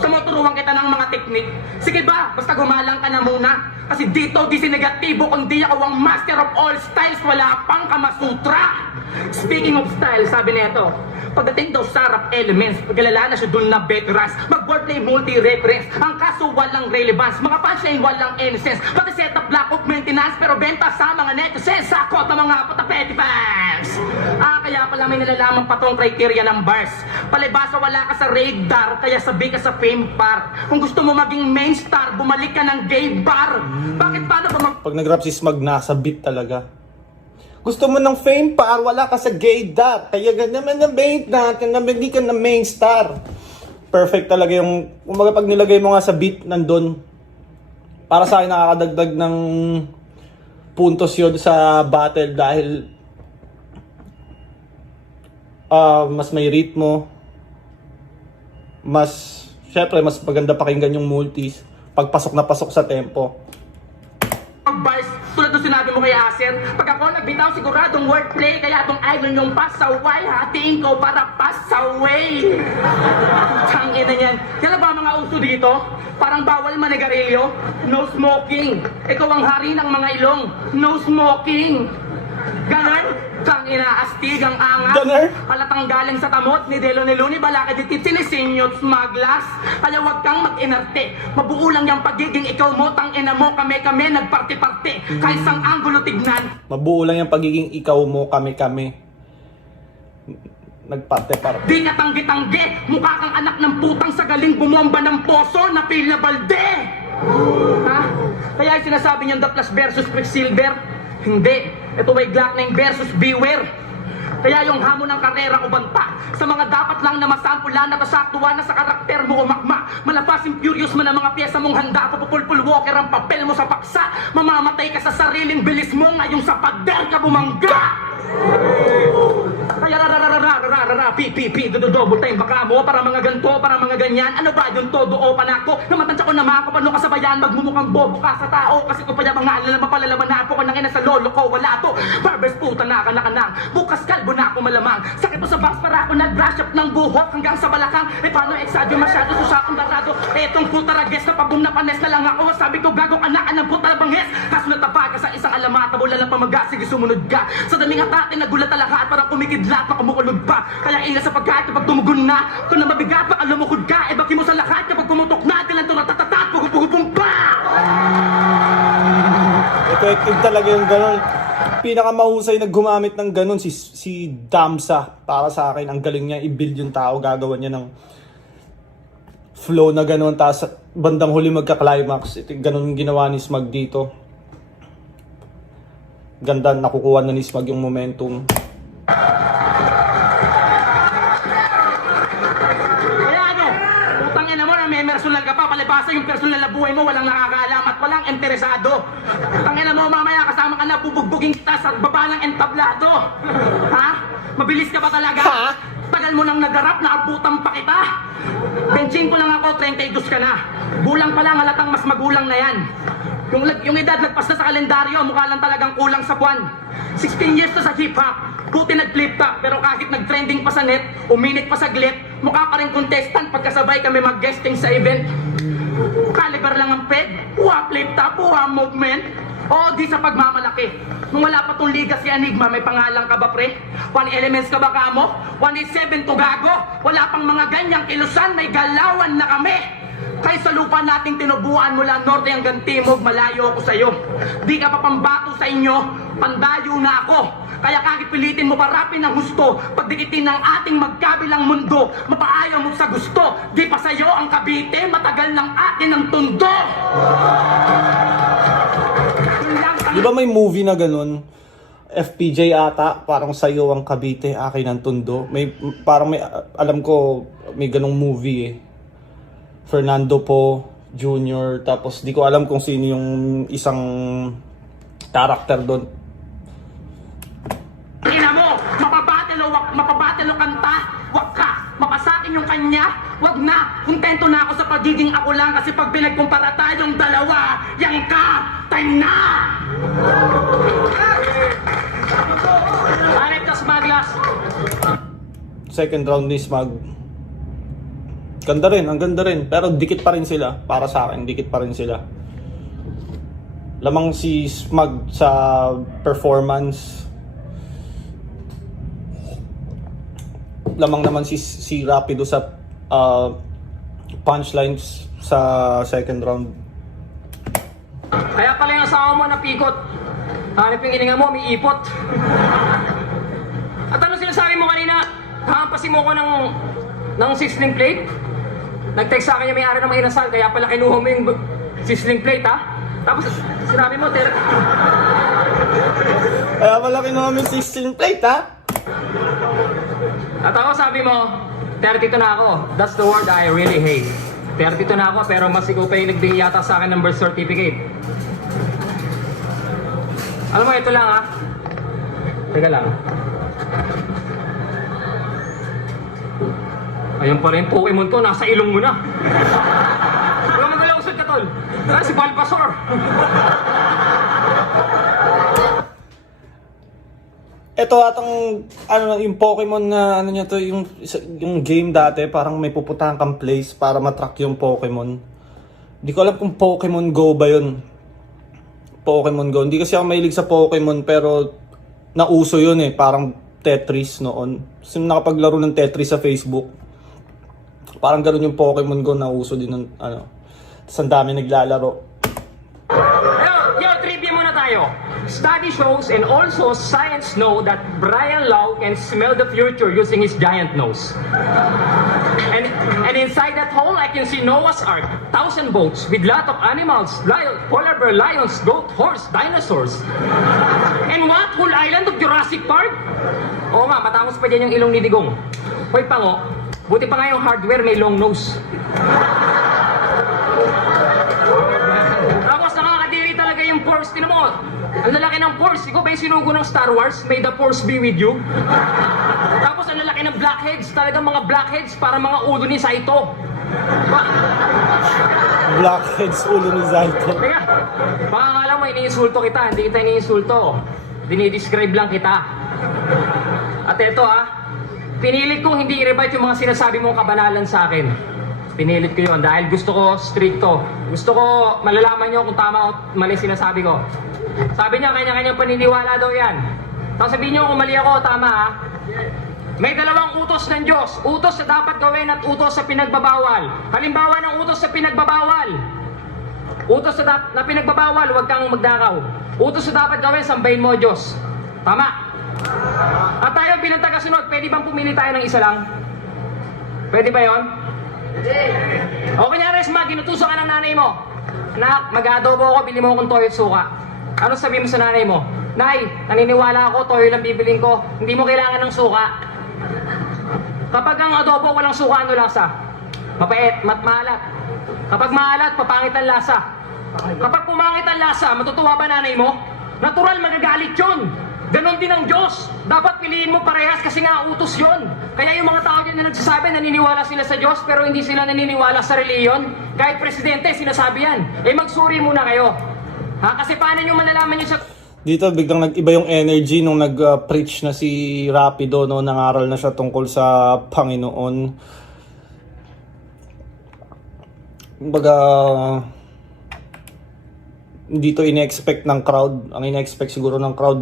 So turuan kita ng mga teknik. Sige ba, basta gumalang ka na muna. Kasi dito, di si negatibo, kundi ako ang master of all styles, wala pang kamasutra. Speaking of style, sabi nito, pagdating daw sa rap elements, pagkalala na siya dun na veterans, mag-wordplay multi-reference, ang kaso walang relevance, mga punchline walang innocence, pati setup lack of maintenance, pero benta sa mga netizens, sakot ng mga patapeti fans. Kaya pala may nalalaman pa tong criteria ng bars. Palibasa wala ka sa radar, kaya sabi ka sa fame par. Kung gusto mo maging main star, bumalik ka ng gay bar. Bakit paano ba Pag nag-rap si Smag, nasa beat talaga. Gusto mo ng fame par, wala ka sa gaydar. Kaya naman na bait natin, hindi ka na main star. Perfect talaga yung, kumbaga pag nilagay mo nga sa beat, nandun. Para sa akin, nakakadagdag ng puntos yun sa battle dahil mas may ritmo, syempre, mas maganda pakinggan yung multis. Pagpasok na pasok sa tempo. bars, tulad ng sinabi mo kay Aser, pag ako nagbitaw siguradong wordplay, kaya tong idol yung pasaway, hatiin ko para pasaway. Tangin na yan. Kaya ba mga uso dito? Parang bawal manigarilyo, no smoking. Ikaw ang hari ng mga ilong, no smoking. Ganon? Tangina, astig ang angas. Ganon? Halatang galing sa tamot ni Delo ni Luni, balakad itit sinisinyot smaglas. Kaya wag kang mag-inarte. Mabuo lang yung pagiging ikaw mo, tangina mo, kami nagparti-parti. Kahit sang anggulo tignan. Mabuo lang yung pagiging ikaw mo, kami. Nagparte-parte. Di ka tanggi-tanggi, mukha kang anak ng putang sa galing bumomba ng poso na pila balde. Ha? Kaya yung sinasabi niyang The Flash versus Quicksilver, hindi. Ito ay Glock 9 versus Beware. Kaya yung hamon ng karera ko banta sa mga dapat lang na masampulan na pasaktuan na sa karakter mo umakma. Malapasin furious man ang mga pyesa mong handa. Pupulpul walker ang papel mo sa paksa. Mamamatay ka sa sariling bilis mo ngayong sa pader ka bumangga. Kaya double time baka mo para mga ganto, para mga ganyan. Ano ba yung todo o panako? Namatansya ko na mga kapano kasabayan, magmumukhang bobo ka sa tao. Kasi ko pa yung mga alala mapalalaman na ako kanang ina sa lolo ko, wala to. Barbers puta na kanang bukas kalbo na ako malamang. Sakit mo sa box para ako nag-brush up ng buhok hanggang sa balakang. Paano exagyo masyado sa sakong barado? Etong puta rages na pabum na panes na lang ako. Sabi ko gagong anak ng puta banghes. Kaso natapa ka sa isang alamata, wala lang pamagas, sige sumunod ka. Sa daming atatin nagulat talaga at parang kumikidlat na kumukulog pa. Kaya ingat sa pagkain kapag tumugon na. Kung na mabigat baka lumukod ka, baki mo sa lahat kapag pumutok na. Kailan ito ratatatat, pugupugupong pa! Effective talaga yung ganun. Pinakamahusay na gumamit ng ganun si Damsa. Para sa akin, ang galing niya i-build yung tao. Gagawa niya ng flow na ganun. Tapos bandang huli magka-climax. Ito ganun yung ginawa ni Smag dito. Ganda, nakukuha na ni Smag yung momentum. Kaya ano, utangin na mo na may personal ka pa, palibasa yung personal na buhay mo, walang nakakaalam at walang interesado. Utangin na mo, mamaya kasama ka na, bubugbugin kita sa baba ng entablado. Ha? Mabilis ka ba talaga? Ha? Tagal mo nang nagarap, naabutan pa kita. Benching ko lang ako, 32 ka na. Bulang pa lang, halatang mas magulang na yan. Yung edad nagpas na sa kalendaryo, mukha lang talagang kulang sa buwan. 16 years na sa hip-hop, buti nag-flip top. Pero kahit nag-trending pa sa net, uminit pa sa glit, mukha pa rin contestant pagkasabay kami mag-guesting sa event. Caliber lang ang peg, puha flip top, puha movement. O di sa pagmamalaki. Nung wala pa tong liga si Enigma, may pangalan ka ba pre? 1 elements ka ba kamo? 187 to gago? Wala pang mga ganyang kilusan, may galawan na kami. Kaya sa lupa nating tinubuan mula norte hanggang timog, malayo ako sa'yo. Di ka pa pambato sa inyo, pandayo na ako. Kaya kahit pilitin mo parapin ang gusto, pagdikitin ng ating magkabilang mundo, mapaayaw mo sa gusto. Di pa sa'yo ang Cavite, matagal ng atin ang tundo. Di ba may movie na ganun? FPJ ata, parang sayo ang Cavite, akin ang tundo. Parang may, alam ko, may ganung movie eh. Fernando Po Jr. Tapos di ko alam kung sino yung isang character doon. Ina mo, mapabatelo kanta, wag ka, mapasakin yung kanya, wag na, kontento na ako sa pagiging ako lang kasi pag pinagkumpara tayong dalawa, yang ka, time na! Arit ka, Smaglas. Second round ni Smag. Ganda rin, ang ganda rin. Pero dikit pa rin sila. Para sa akin, dikit pa rin sila. Lamang si Smug sa performance. Lamang naman si Rapido sa punchlines sa second round. Kaya pala yung asawa mo napikot. Hanap yung hininga mo, may ipot. At ano sinasabi mo kanina? Hampasin mo ko ng sizzling plate? Nag-text sa akin yung may-ari ng mga inasal, kaya pala kinuha mo yung sizzling plate, ha? Tapos sinabi mo, Kaya pala kinuha mo yung 16 plate, ha? At ako sabi mo, 32 na ako. That's the word I really hate. 32 na ako, pero mas ikaw pa yung nagbigay yata sa akin ng birth certificate. Alam mo, ito lang, ha? Teka lang. Ayun pa rin, Pokemon ko, nasa ilong mo na. Wala magalaw usod ka, tol. Ah, si Bulbasaur. Ito atang yung Pokemon na ano niya to, yung game dati, parang may pupuntahan kang place para matrack yung Pokemon. Hindi ko alam kung Pokemon Go ba yun. Pokemon Go. Hindi kasi ako mahilig sa Pokemon, pero nauso yun eh, parang Tetris noon. Kasi nakapaglaro ng Tetris sa Facebook. Parang gano'n yung Pokemon Go, nauso din ng ano. Tapos ang dami naglalaro. Yo, trivia muna tayo. Study shows and also science know that Brian Lau can smell the future using his giant nose. And inside that hole, I can see Noah's Ark, 1,000 boats with lot of animals, polar bear, lions, goat, horse, dinosaurs. And what? Whole island of Jurassic Park? Oo nga, matangos pa dyan yung ilong ni Digong. Hoy, pango, buti pa nga yung hardware may long nose. Tapos nakakadiri talaga yung Force. Tinan mo, ang lalaki ng Force. Ikaw ba yung sinugo ng Star Wars? May the Force be with you. Tapos ang lalaki ng blackheads. Talagang mga blackheads para mga ulo ni Saito. Blackheads ulo ni Zaito. Teka, baka akala mo iniinsulto kita. Hindi kita iniinsulto. Dinidescribe lang kita. At eto pinilit kong hindi i-rebite yung mga sinasabi mong kabanalan sa akin. Pinilit ko yon dahil gusto ko stricto. Gusto ko malalaman nyo kung tama o mali sinasabi ko. Sabi niya, kanya-kanyang paniniwala daw yan. Tapos sabihin nyo kung mali ako o tama, ha? May dalawang utos ng Diyos. Utos na dapat gawin at utos sa pinagbabawal. Halimbawa ng utos sa pinagbabawal. Utos na pinagbabawal, huwag kang magdakaw. Utos na dapat gawin, sambahin mo Diyos. Tama. At tayo bilang tagasunod, pwede bang pumili tayo ng isa lang? Pwede ba yon? O kunyari, ginutusan ka ng nanay mo. Anak, mag-adobo ako, bili mo akong toyo at suka. Ano sabihin mo sa nanay mo? Nay, naniniwala ako, toyo lang bibiling ko. Hindi mo kailangan ng suka. Kapag ang adobo walang suka, ano lasa? Mapait, maalat. Kapag maalat, papangit ang lasa. Kapag pumangit ang lasa, matutuwa ba nanay mo? Natural, magagalit yun. Ganon din ang Diyos. Dapat piliin mo parehas kasi nga utos yon. Kaya yung mga tao dyan na nagsasabi naniniwala sila sa Diyos pero hindi sila naniniwala sa reliyon. Kahit presidente, sinasabi yan. Magsuri muna kayo. Kasi paano nyo malalaman nyo sa... Dito biglang nag-iba yung energy nung nag-preach na si Rapido, no? Nangaral na siya tungkol sa Panginoon. Kumbaga, dito ine-expect ng crowd. Ang ine-expect siguro ng crowd,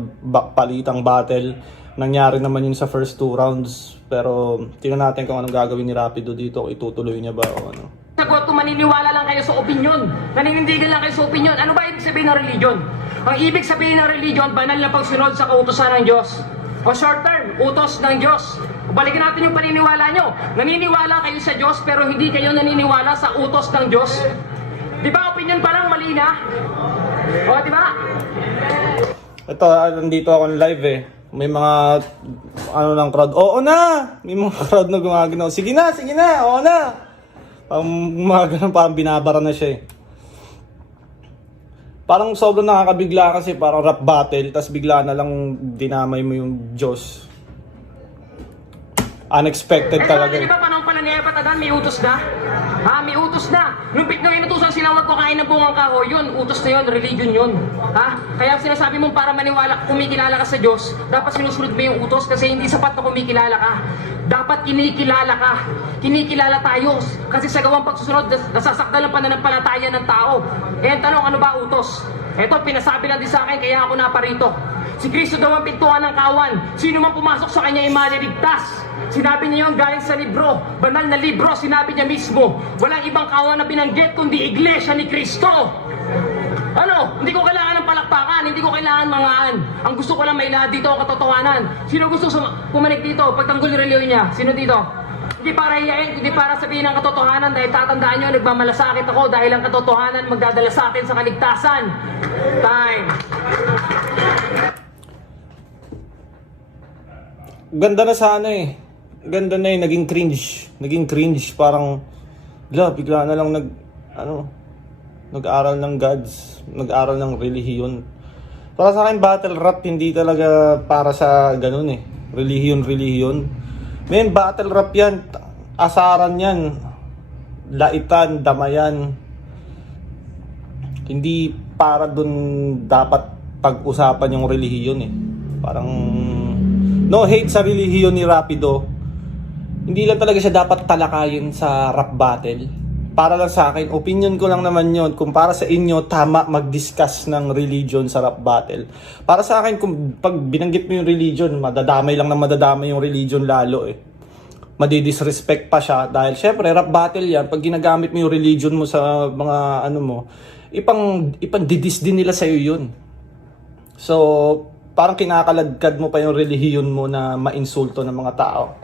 palitang battle. Nangyari naman yun sa first 2 rounds. Pero tingnan natin kung anong gagawin ni Rapido dito. Itutuloy niya ba o ano. Sagot kung maniniwala lang kayo sa opinyon. Naninindigan lang kayo sa opinyon. Ano ba ibig sabihin ng religion? Ang ibig sabihin ng religion, banal na pagsunod sa kautusan ng Diyos. O short term, utos ng Diyos. Balikan natin yung paniniwala nyo. Naniniwala kayo sa Diyos pero hindi kayo naniniwala sa utos ng Diyos. Di ba opinion pa lang mali na? O, di ba? Ito, nandito ako live eh. May mga ng crowd. Oo na! May mga crowd na gumagano. Sige na, oo na! Parang gumagano, parang binabara na siya eh. Parang sobrang nakakabigla kasi parang rap battle, tas bigla na lang dinamay mo yung Diyos. Unexpected talaga Di eh. ba panahon pala ni Epatadan, may utos na? Ha? May utos na. Nung inutusan sila huwag ko kain ng bungang kahoy, yun, utos na yun, religion yun. Ha? Kaya sinasabi mo para maniwala, kumikilala ka sa Diyos, dapat sinusunod mo yung utos kasi hindi sapat na kumikilala ka. Dapat kinikilala ka. Kinikilala tayo. Kasi sa gawang pagsusunod, nasasakdal ang pananampalataya ng tao. Eh, ang tanong, ano ba utos? Eto, pinasabi lang din sa akin, kaya ako naparito. Si Kristo daw ang pintuan ng kawan. Sino man pumasok sa kanya ay maliligtas. Sinabi niya yung galing sa libro, banal na libro, sinabi niya mismo, walang ibang kawan na binanggit kundi iglesia ni Kristo. Ano? Hindi ko kailangan ng palakpakan, hindi ko kailangan mangaan. Ang gusto ko lang may lahat dito ang katotohanan. Sino gusto pumanik dito, pagtanggol yung reliyon niya? Sino dito? Hindi para hiyain, hindi para sabihin ang katotohanan dahil tatandaan nyo, nagmamalasakit ako dahil ang katotohanan magdadala sa atin sa kaligtasan. Time. Ganda na sana eh. Ganda na eh, naging cringe. Naging cringe, parang bigla na lang nag-aral ng gods, nag-aral ng relihiyon. Para sa akin, battle rap hindi talaga para sa ganun eh. Relihiyon. Men, battle rap yan, asaran yan, laitan, damayan. Hindi para dun dapat pag-usapan yung relihiyon eh. Parang no hate sa relihiyon ni Rapido. Hindi lang talaga siya dapat talakayin sa rap battle. Para lang sa akin, opinion ko lang naman yon. Kung para sa inyo, tama mag-discuss ng religion sa rap battle. Para sa akin, kung pag binanggit mo yung religion, madadamay yung religion lalo eh. Madidisrespect pa siya. Dahil syempre, rap battle yan. Pag ginagamit mo yung religion mo sa mga ipang-didis din nila sa'yo yun. So, parang kinakaladkad mo pa yung relihiyon mo na mainsulto ng mga tao.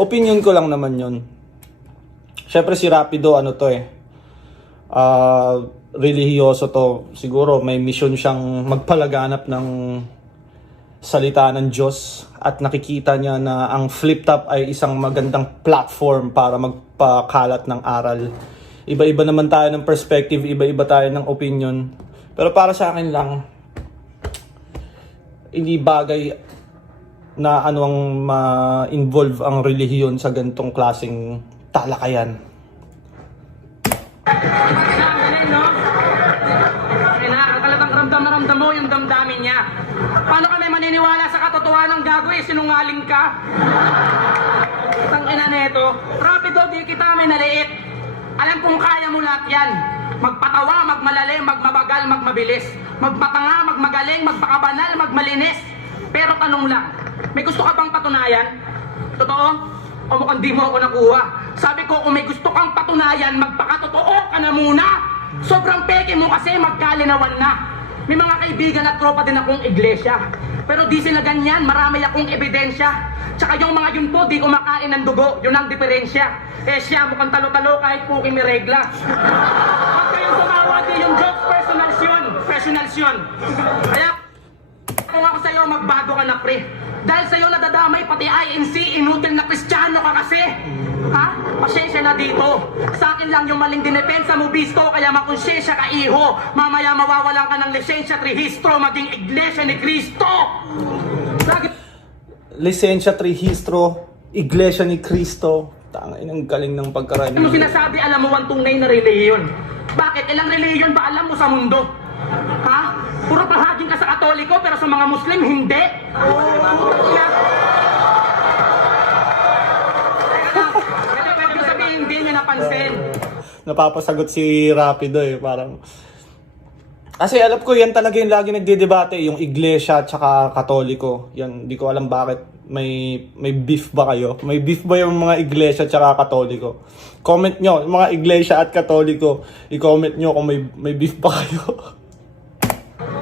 Opinion ko lang naman yun. Syempre si Rapido, relihiyoso to. Siguro may mission siyang magpalaganap ng salita ng Diyos. At nakikita niya na ang Flip Top ay isang magandang platform para magpakalat ng aral. Iba-iba naman tayo ng perspective, iba-iba tayo ng opinion. Pero para sa akin lang, hindi bagay na ang ma-involve ang relihiyon sa ganitong klaseng talakayan. Talagang ramdam na ramdam mo yung damdamin niya. Paano kami maniniwala sa katotohanan ng gago eh? Sinungaling ka? Tangina neto, Rapido, di kita may naliit. Alam kong kaya mo lahat yan. Magpatawa, magmalalim, magmabagal, magmabilis. Magpatanga, magmagaling, magpakabanal, magmalinis. Pero tanong lang, may gusto ka bang patunayan? Totoo? O mukhang di mo ako nakuha. Sabi ko, kung may gusto kang patunayan, magpakatotoo ka na muna. Sobrang peke mo kasi magkalinawan na. May mga kaibigan at tropa din akong iglesia. Pero di sila ganyan, marami akong ebidensya. Tsaka yung mga yun po, di kumakain ng dugo. Yun ang diferensya. Eh siya, mukhang talo-talo kahit po may regla. Pag kayong tumawa, di yung jokes, personals yun. Kaya, kung ako sa'yo, magbago ka na pre. Dahil sa'yo nadadamay pati INC, inutil na Kristiyano ka kasi. Ha? Pasensya na dito. Sa akin lang yung maling dinepensa mo, bisto, kaya makonsensya ka, iho. Mamaya mawawalan ka ng lisensya at rehistro, maging iglesia ni Kristo. Lisensya, rehistro, iglesia ni Kristo. Tangay ng galing ng pagkarami. Ano sinasabi, alam mo ang tunay na relihiyon? Bakit? Ilang relihiyon ba alam mo sa mundo? Ha? Puro pahaging ka sa Katoliko pero sa mga Muslim, hindi. Pwede mo sabihin, hindi niya napansin. Napapasagot si Rapido eh, parang. Kasi alam ko yan talaga yung lagi nagdedebate, yung iglesia at saka Katoliko. Yan, di ko alam bakit. May beef ba kayo? May beef ba yung mga iglesia at saka Katoliko? Comment nyo, yung mga iglesia at Katoliko, i-comment nyo kung may beef ba kayo.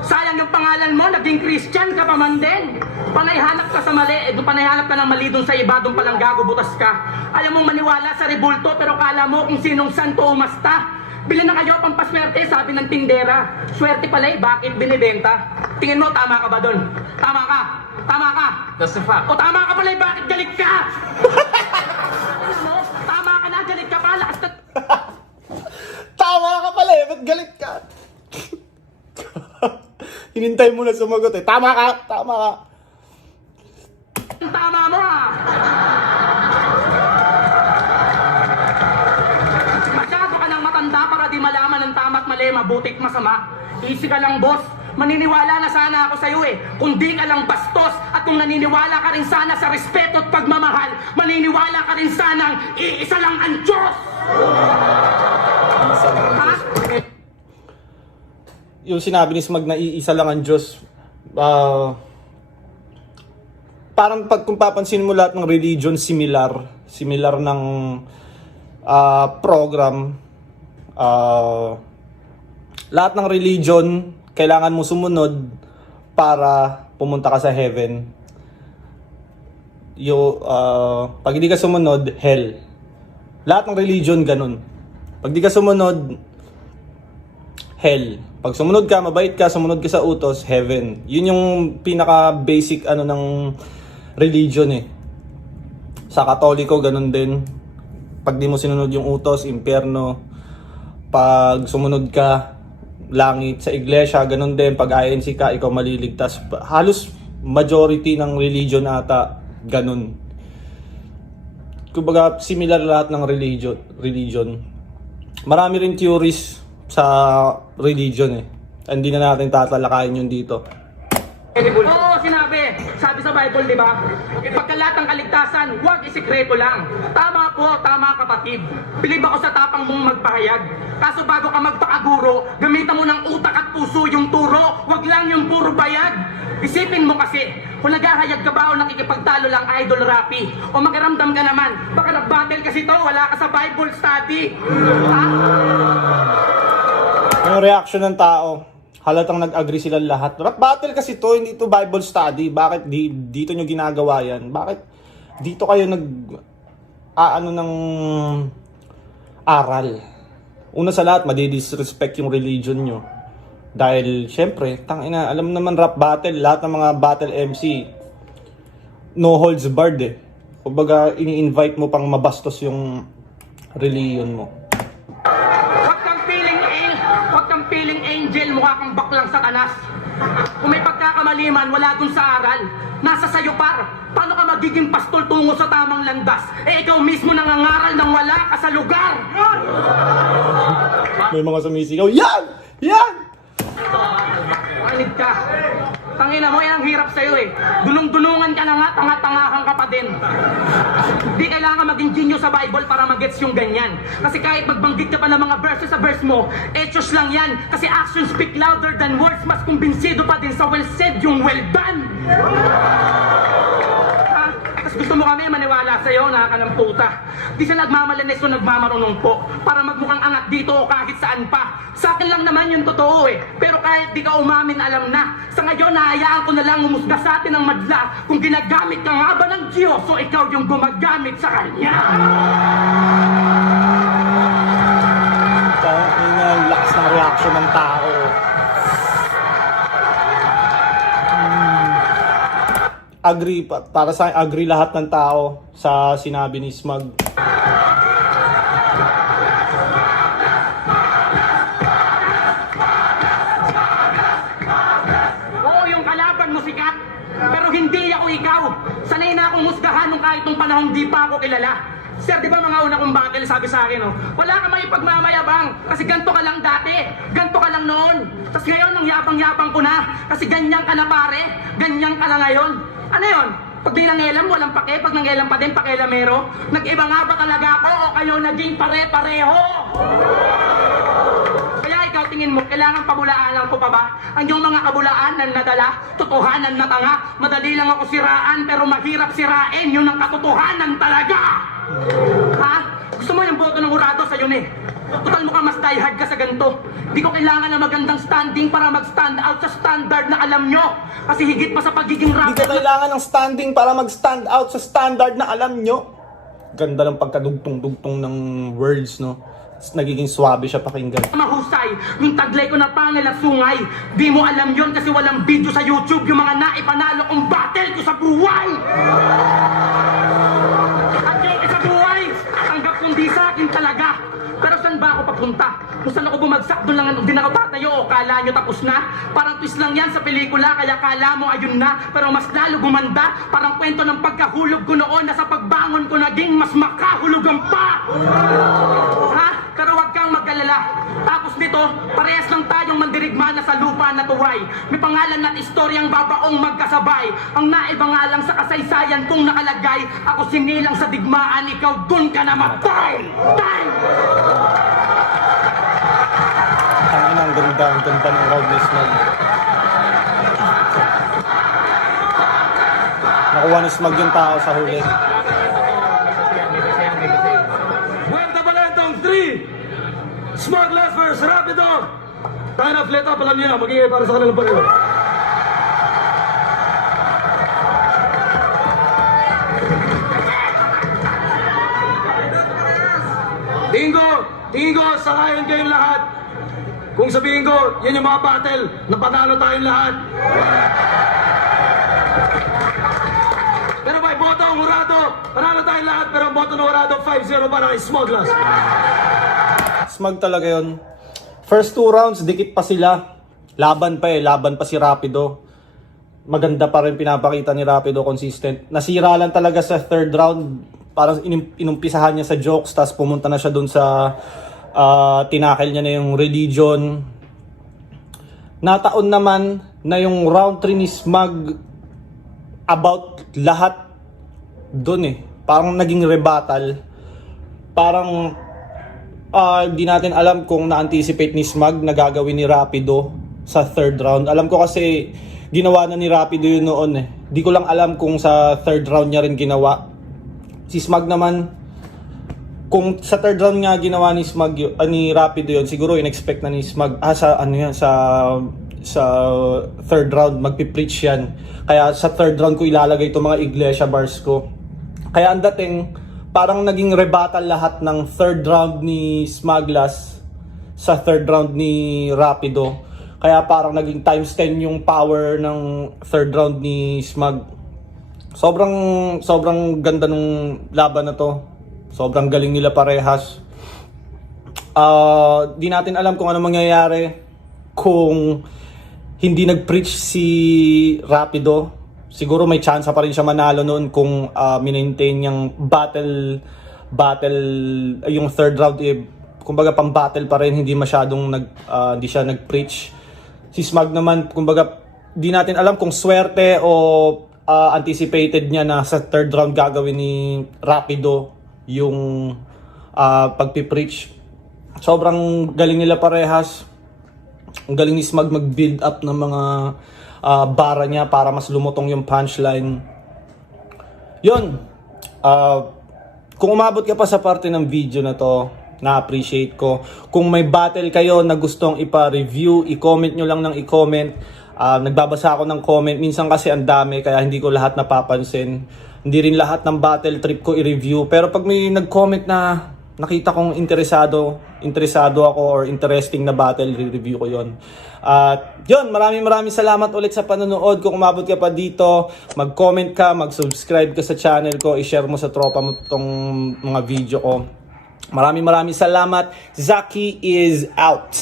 Sayang yung pangalan mo, naging Christian ka pa man din. Panayhanap ka sa mali, panayhanap ka ng mali dun sa iba, dun palang gago, butas ka. Ayaw mong maniwala sa rebulto, pero kala mo kung sinong santo umasta. Bili na kayo pampaswerte, sabi ng tindera. Swerte pala eh, bakit binibenta? Tingin mo, tama ka ba dun? Tama ka? Tama ka? That's the fact. O tama ka pala eh, bakit galit ka? Tingin mo, tama ka na, galit ka pa, lakas na... Tama ka pala eh, ba't galit ka? Hinintay mo na sumagot eh. Tama ka! Tama ka! Tama mo ah! mabutik masama. Easy ka lang, boss. Maniniwala na sana ako sa'yo eh. Kung di ka lang bastos at kung naniniwala ka rin sana sa respeto at pagmamahal, maniniwala ka rin sanang iisa lang ang Diyos! Isa lang ang Ha? Diyos. Yung sinabi ni Smag na iisa lang ang Diyos, parang kung papansin mo lahat ng religion, similar ng program. Lahat ng religion, kailangan mo sumunod para pumunta ka sa heaven. Pag hindi ka sumunod, hell. Lahat ng religion ganun. Pag di ka sumunod, hell. Pag sumunod ka, mabait ka, sumunod ka sa utos, heaven. Yun yung pinaka-basic ng religion eh. Sa Katoliko, ganun din. Pag di mo sinunod yung utos, impyerno. Pag sumunod ka, langit. Sa iglesia, ganun din. Pag INC ka, ikaw maliligtas. Halos majority ng religion ata, ganun. Kumbaga, similar lahat ng religion. Marami rin theories sa religion eh. Hindi na natin tatalakayin yun dito. Oo, sinabi. Sabi sa Bible, di ba? Pagkalat ng kaligtasan, huwag isikreto lang. Tama po, tama kapatid. Bilib ako sa tapang mong magpahayag. Kaso bago ka magpakaguro, gamitan mo ng utak at puso yung turo, huwag lang yung puro bayag. Isipin mo kasi, kung naghahayag ka ba o nakikipagtalo lang Idol Rapi, o makiramdam ka naman, baka nag-battle kasi to, wala ka sa Bible study. Ha? Yung reaction ng tao, halatang nag-agree sila lahat. Rap battle kasi to, hindi to Bible study. Bakit dito nyo ginagawa yan? Bakit dito kayo ng aral? Una sa lahat, madidisrespect yung religion nyo. Dahil, syempre, tangina, alam naman rap battle, lahat ng mga battle MC, no holds barred eh. Kumbaga, ini-invite mo pang mabastos yung religion mo. Huwag kang feeling angel, mukha kang baklang satanas. Kung may pagkakamaliman, wala dun sa aral. Nasa sayo par. Paano ka magiging pastol tungo sa tamang landas? Eh ikaw mismo nangangaral nang wala ka sa lugar. May mga sumisigaw, yan! Yan! Pakinig ka. Tangina mo, yan ang hirap sa'yo eh. Dunong-dunungan ka na nga, tanga-tangahan ka pa din. Di kailangan maging genius sa Bible para magets yung ganyan. Kasi kahit magbanggit ka pa ng mga verses sa verse mo, etos lang yan. Kasi actions speak louder than words. Mas kumbinsido pa din sa well said yung well done. Ha? Tapos gusto mo kami maniwala sa'yo, nakaka ng puta. Di siya nagmamalanes o nagmamarunong po para magmukhang angat dito o kahit saan pa. Sa akin lang naman yung totoo eh. Pero kahit di ka umamin, alam na. Sa ngayon, nahayaan ko na lang umusga sa atin ng madla kung ginagamit ka nga ba ng Diyos o ikaw yung gumagamit sa Kanya. Ang lakas ng reaction ng tao. Agree, para sa akin, agree lahat ng tao sa sinabi ni Smag. Oo, yung kalaban mo sikat, pero hindi ako ikaw. Sanay na akong musgahan nung kahit nung panahon di pa ako kilala. Sir, di ba mga una kong battle sabi sa akin, wala ka may pagmamayabang kasi ganto ka lang dati, ganto ka lang noon. Tapos ngayon, ang yabang-yabang ko na kasi ganyan ka na pare, ganyan ka na ngayon. Ano yun? Pag di nangelam, walang pake. Pag nangelam pa din, pakelamero. Nag-iba nga ba talaga ako o kayo naging pare-pareho? Kaya ikaw, tingin mo, kailangan pabulaanan ko pa ba? Ang iyong mga kabulaan na nadala, totohanan na tanga. Madali lang ako siraan, pero mahirap sirain. Yun ang katotohanan talaga. Ha? Gusto mo yung boto ng urado sa'yo eh. Total mo ka mas diehard ka sa ganito. Di ko kailangan ng magandang standing para mag-stand out sa standard na alam nyo. Kasi higit pa sa pagiging Hindi rapper ka kailangan ng standing para mag-stand out sa standard na alam nyo. Ganda ng pagkadugtong-dugtong ng words, no? Nagiging swabe siya pakinggan. mahusay, yung taglay ko na pangil at sungay. Di mo alam yon kasi walang video sa YouTube yung mga naipanalo kong battle ko sa buhay. At yung sa buhay, tanggap kong di sa akin talaga. Pero saan ba ako papunta? Kung saan ako bumagsak, doon lang din ako tatayo o kala nyo tapos na? Parang twist lang yan sa pelikula kaya kala mo ayun na. Pero mas lalo gumanda. Parang kwento ng pagkahulog ko noon na sa pagbangon ko naging mas makahulugan pa. Ha? Pero wag kang mag-alala. Tapos nito, parehas lang tayong mandirigma na sa lupa na tuway. May pangalan at istoryang babaong magkasabay. Ang naiba nga lang sa kasaysayan kong nakalagay. Ako sinilang sa digmaan, ikaw dun ka namatay. Time! Ang ganda ng round ni Smug. Nakuha ni Smug yung tao sa huli. Vuelta Balentong 3! Smuggler versus Rapido! Tayo na flat up, alam niyo na, magiging para sa kanilang pareho. Tingin ko, sakayan kayong lahat. Kung sabihin ko, yan yung mga battle, na panalo tayong lahat. Pero may boto ang hurado, panalo tayong lahat, pero ang boto ng hurado, 5-0 para kay Smugglers. Smug talaga yun. First 2 rounds, dikit pa sila. Laban pa si Rapido. Maganda pa rin pinapakita ni Rapido, consistent. Nasira lang talaga sa third round. Parang inumpisahan niya sa jokes, tapos pumunta na siya dun sa tinakel niya na yung religion. Nataon naman na yung round 3 ni Smug about lahat dun eh. Parang naging rebuttal. Parang di natin alam kung na-anticipate ni Smug na gagawin ni Rapido sa third round. Alam ko kasi ginawa na ni Rapido yun noon eh. Di ko lang alam kung sa third round niya rin ginawa. Si Smug naman, kung sa third round nga ginawa ni Smug ni Rapido yun, siguro in-expect na ni Smug sa third round magpi-preach yan. Kaya sa third round ko ilalagay itong mga iglesia bars ko. Kaya ang dating, parang naging rebuttal lahat ng third round ni Smuglas sa third round ni Rapido. Kaya parang naging times 10 yung power ng third round ni Smug. Sobrang ganda nung laban na to. Sobrang galing nila parehas. Di natin alam kung ano mangyayari kung hindi nag-preach si Rapido. Siguro may chance pa rin siya manalo noon kung maintain yung battle yung third round kumbaga pang battle pa rin, hindi masyadong hindi siya nag-preach. Si Smug naman kumbaga di natin alam kung swerte o anticipated niya na sa third round gagawin ni Rapido yung pagpipreach. Sobrang galing nila parehas. Ang galing ni Smug mag-build up ng mga bara niya para mas lumutong yung punchline. Yun. Kung umabot ka pa sa parte ng video na to, na-appreciate ko. Kung may battle kayo na gustong ipa-review, i-comment nyo lang ng i-comment. Nagbabasa ako ng comment. Minsan kasi ang dami, kaya hindi ko lahat napapansin. Hindi rin lahat ng battle trip ko i-review. Pero pag may nag-comment na nakita kong interesado ako or interesting na battle, i-review ko yon. At yun, maraming salamat ulit sa panonood. Kung umabot ka pa dito, mag-comment ka, mag-subscribe ka sa channel ko, i-share mo sa tropa mo itong mga video ko. Maraming salamat. Zaki is out.